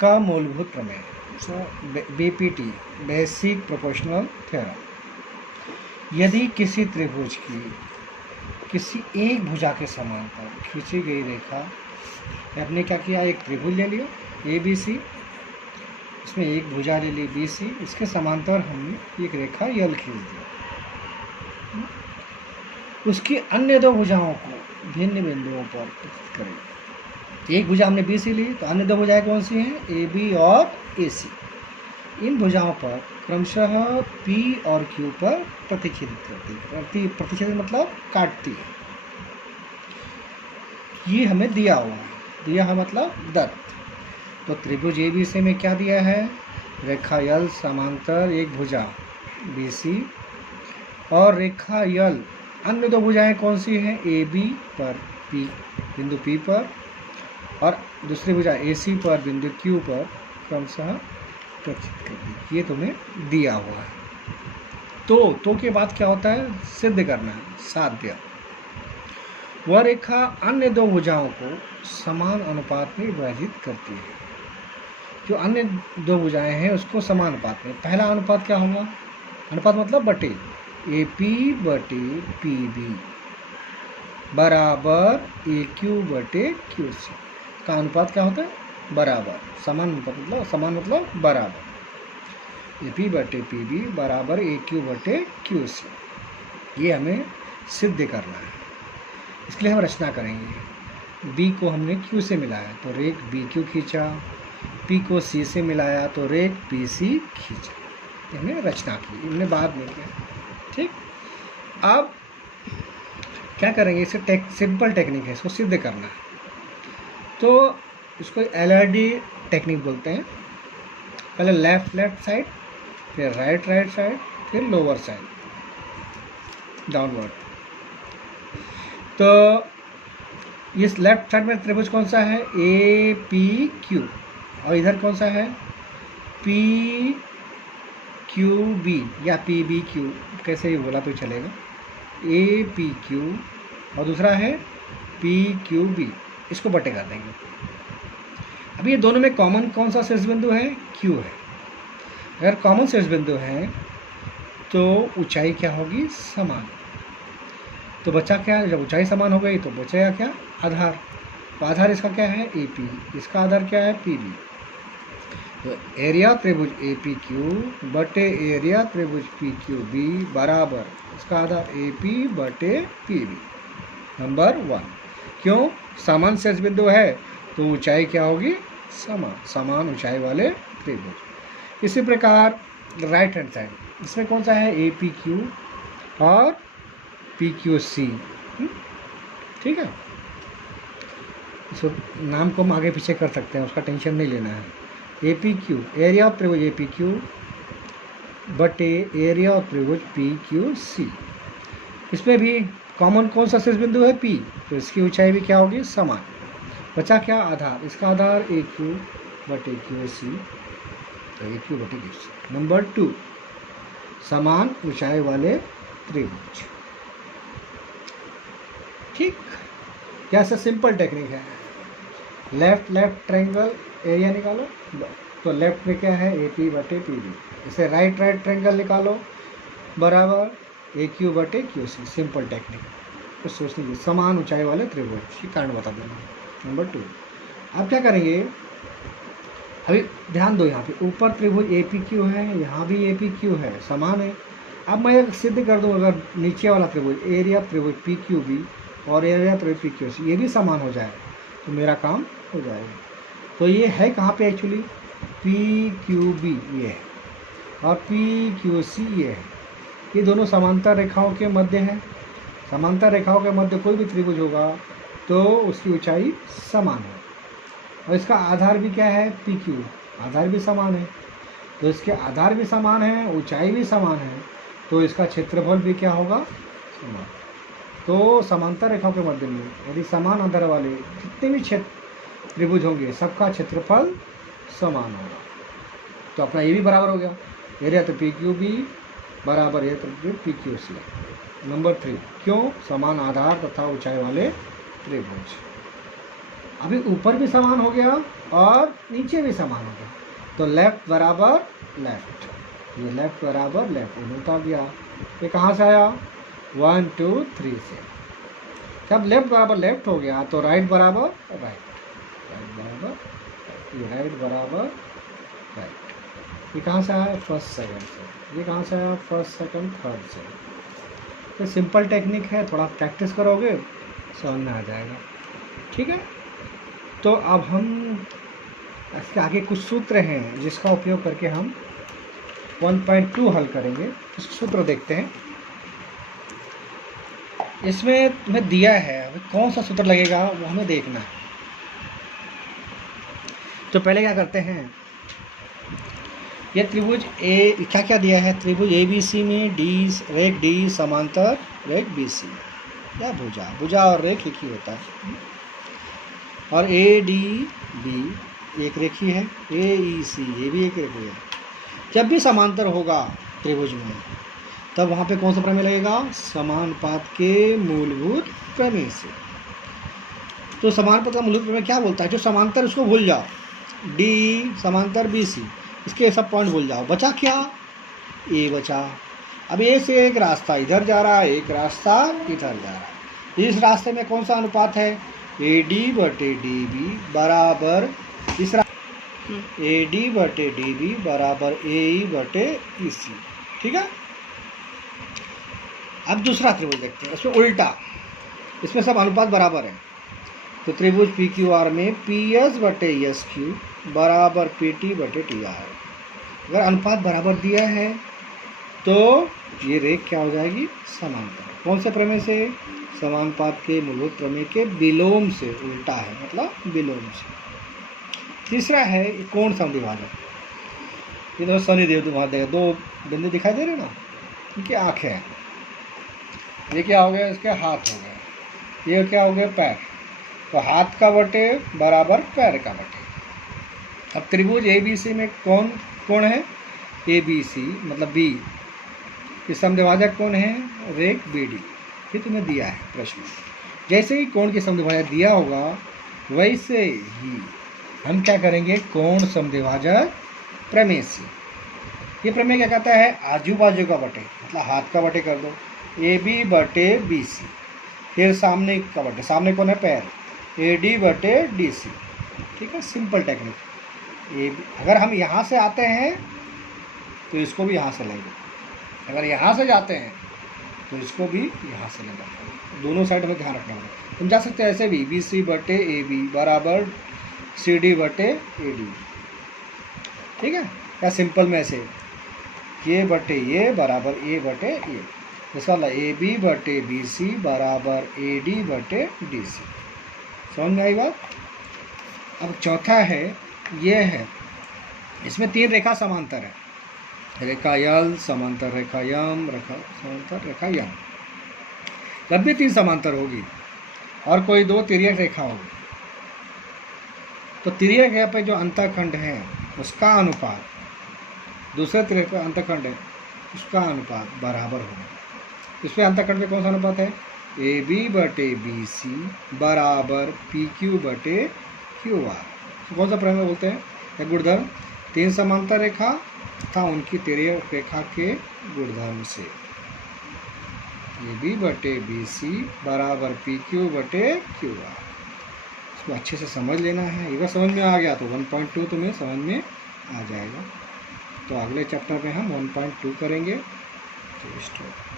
का मूलभूत प्रमेय, BPT, बेसिक प्रोपोर्शनल थ्योरम। यदि किसी त्रिभुज की किसी एक भुजा के समांतर खींची गई रेखा, आपने क्या किया, एक त्रिभुज ले लिया ABC, इसमें एक भुजा ले ली BC, इसके समांतर हमने एक रेखा यल खींच दी, उसकी अन्य दो भुजाओं को भिन्न बिंदुओं पर स्थित करें। एक भुजा हमने BC ली, तो अन्य दो भुजाएं कौन सी हैं, AB और AC। इन भुजाओं पर क्रमशः P और Q पर प्रतिच्छेदित करती है। प्रतिच्छेदित मतलब काटती है। ये हमें दिया हुआ है, दिया है मतलब दत्त। तो त्रिभुज ABC में क्या दिया है, रेखा यल समांतर एक भुजा BC और रेखा यल अन्य दो भुजाएं कौन सी हैं, AB पर P, बिंदु P पर, और दूसरी भुजा AC पर बिंदु Q पर क्रमशः प्रतिच्छेद करती। ये तुम्हें दिया हुआ है। तो के बाद क्या होता है, सिद्ध करना है, साध्य। वह रेखा अन्य दो भुजाओं को समान अनुपात में विभाजित करती है। जो अन्य दो भुजाएं हैं उसको समान अनुपात में, पहला अनुपात क्या होगा, अनुपात मतलब बटे, AP बटे PB बराबर AQ बटे QC का अनुपात क्या होता है, बराबर। समान मतलब बराबर, AP बटे PB बराबर AQ बटे QC। ये हमें सिद्ध करना है। इसके लिए हम रचना करेंगे। B को हमने Q से मिलाया तो रेख BQ खींचा, P को C से मिलाया तो रेख PC खींचा। हमने रचना की, हमने बाद में किया। ठीक, अब क्या करेंगे, इसे सिंपल टेक्निक है, इसको सिद्ध करना है। तो इसको LRD टेक्निक बोलते हैं। पहले लेफ्ट साइड, फिर राइट साइड, फिर लोअर साइड डाउनवर्ड। तो इस लेफ्ट साइड में त्रिभुज कौन सा है, APQ, और इधर कौन सा है, PQB या PBQ, कैसे भी बोला तो चलेगा, APQ, और दूसरा है PQB। इसको बटे कर देंगे। अभी ये दोनों में कॉमन कौन सा शीर्ष बिंदु है, Q है। अगर कॉमन शीर्ष बिंदु है तो ऊंचाई क्या होगी, समान। तो बचा क्या, जब ऊंचाई समान हो गई तो बचेगा क्या, आधार। तो आधार इसका क्या है, AP, इसका आधार क्या है, PB। तो एरिया त्रिभुज APQ बटे एरिया त्रिभुज PQB बराबर इसका आधार AP बटे PB, नंबर 1। क्यों, समान शीर्ष बिंदु है तो ऊंचाई क्या होगी, समान ऊंचाई वाले त्रिभुज। इसी प्रकार राइट हैंड साइड, इसमें कौन सा है, APQ और PQC। ठीक है, इसको नाम को हम आगे पीछे कर सकते हैं, उसका टेंशन नहीं लेना है। APQ एरिया ऑफ त्रिभुज APQ बटे एरिया ऑफ त्रिभुज PQC। इसमें भी कॉमन कौन सा शीर्ष बिंदु है, P, तो इसकी ऊंचाई भी क्या होगी, समान। बचा क्या, आधार, इसका आधार AQ बटे QC, तो AQ बटे QC। नंबर 2, समान ऊंचाई वाले त्रिभुज। ठीक, कैसे, सिंपल टेक्निक है। लेफ्ट ट्रायंगल एरिया निकालो, तो लेफ्ट में क्या है, AP बटे PB। इसे राइट ट्रायंगल निकालो, बराबर AQ बटे QC। सिंपल टेक्निक, कुछ सोचने की, समान ऊंचाई वाले त्रिभुज, ये कारण बता देना। नंबर 2, अब क्या करेंगे, अभी ध्यान दो, यहाँ पे ऊपर त्रिभुज APQ है, यहाँ भी APQ है, समान है। अब मैं सिद्ध कर दूँ, अगर नीचे वाला त्रिभुज एरिया त्रिभुज PQB और एरिया त्रिभुज PQC ये भी समान हो जाए तो मेरा काम हो जाएगा। तो ये है कहाँ पे एक्चुअली, PQB ये है और PQC ये है। ये दोनों समांतर रेखाओं के मध्य हैं। समांतर रेखाओं के मध्य कोई भी त्रिभुज होगा तो उसकी ऊंचाई समान है, और इसका आधार भी क्या है, PQ, आधार भी समान है। तो इसके आधार भी समान है, ऊंचाई भी समान है, तो इसका क्षेत्रफल भी क्या होगा, समान। तो समांतर रेखाओं के मध्य में यदि समान आधार वाले जितने भी क्षेत्र त्रिभुज होंगे सबका क्षेत्रफल समान होगा। तो अपना ये भी बराबर हो गया, एरिया तो PQB बराबर एरिया तो PQC। नंबर 3, क्यों, समान आधार तथा ऊंचाई वाले त्रिभुज। अभी ऊपर भी समान हो गया और नीचे भी समान हो गया। तो लेफ्ट बराबर लेफ्ट, ये लेफ्ट बराबर लेफ्ट उल्टा गया। ये कहाँ से आया? 1 2 3 से। जब लेफ्ट बराबर लेफ्ट हो गया तो राइट बराबर राइट, राइट बराबर ये राइट बराबर राइट। ये कहाँ से आया? फर्स्ट सेकंड से। ये कहाँ से आया? फर्स्ट सेकंड थर्ड से। ये सिंपल टेक्निक है, थोड़ा प्रैक्टिस करोगे समझ में आ जाएगा। ठीक है, तो अब हम इसके आगे कुछ सूत्र हैं जिसका उपयोग करके हम 1.2 हल करेंगे। इस सूत्र देखते हैं। इसमें तुम्हें दिया है, अभी कौन सा सूत्र लगेगा वो हमें देखना है। तो पहले क्या करते हैं, ये त्रिभुज ए क्या क्या दिया है? त्रिभुज ABC में रेख डी समांतर रेख BC या भुजा और रेख एक ही होता है। और ADB एक रेखी है, AEC ये भी एक रेखी है। जब भी समांतर होगा त्रिभुज में तब वहाँ पे कौन सा प्रमेय लगेगा? समानुपात के मूलभूत प्रमेय से। तो समानुपात का मूलभूत प्रमेय क्या बोलता है? जो समांतर उसको भूल जाओ, D समांतर BC, इसके सब पॉइंट भूल जाओ। बचा क्या? A बचा। अब A से एक रास्ता इधर जा रहा है, एक रास्ता इधर जा रहा है। इस रास्ते में कौन सा अनुपात है? AD/DB बराबर AD/DB बराबर AE/EC। ठीक है, अब दूसरा त्रिभुज देखते हैं। इसमें उल्टा, इसमें सब अनुपात बराबर है। तो त्रिभुज PQR में PS/SQ बराबर PT/TR। अगर अनुपात बराबर दिया है तो ये रेख क्या हो जाएगी? समांतर। कौन से प्रमेय से? समानुपात के मूलभूत प्रमेय के विलोम से। उल्टा है मतलब विलोम से। तीसरा है कोण समद्विभाजक। ये तो शनिदेव तुम्हारे दो बिंदु दिखाई दे रहे ना, इनकी आँखें हैं। ये क्या हो गया? इसके हाथ हो गए। ये क्या हो गया? पैर। तो हाथ का बटे बराबर पैर का बटे। अब त्रिभुज ABC में कौन कोण है? ABC मतलब B। ये समद्विभाजक कौन है? रेख BD। ये तुम्हें दिया है प्रश्न। जैसे ही कोण के समद्विभाजक दिया होगा वैसे ही हम क्या करेंगे? कोण समद्विभाजक प्रमेय से। ये प्रमेय क्या कहता है? आजू बाजू का बटे, मतलब हाथ का बटे कर दो, AB/BC। फिर सामने का बटे, सामने कौन है? पैर, AD/DC। ठीक है, सिंपल टेक्निक। अगर हम यहाँ से आते हैं तो इसको भी यहाँ से लेंगे, अगर यहाँ से जाते हैं तो इसको भी यहाँ से लेंगे। दोनों साइड में ध्यान रखना होगा। तुम जा सकते हैं ऐसे भी, BC/AB बराबर CD/AD। ठीक है, या सिंपल में ऐसे ये बराबर A/A। इसका मतलब AB/BC बराबर AD/DC। समझ में आई बात? अब चौथा है, ये है, इसमें 3 रेखा समांतर है। रेखा L समांतर रेखा M, रेखा समांतर रेखा M। जब भी 3 समांतर होगी और कोई 2 तिर्यक रेखा होगी तो तिर्यक रेखा पे जो अंतःखंड है उसका अनुपात दूसरे तिर्यक पे अंतःखंड है उसका अनुपात बराबर होगा। इसमें अंतःखंड पे कौन सा अनुपात है? AB/BC बराबर PQ/QR। कौन सा प्रमेय बोलते हैं? या गुणधर्म, 3 समांतर रेखा तथा उनकी तिर्यक रेखा के गुणधर्म से। AB/BC बराबर PQ/QR। इसको अच्छे से समझ लेना है। एक बार समझ में आ गया तो 1.2 तुम्हें समझ में आ जाएगा। तो अगले चैप्टर में हम 1.2 करेंगे। तो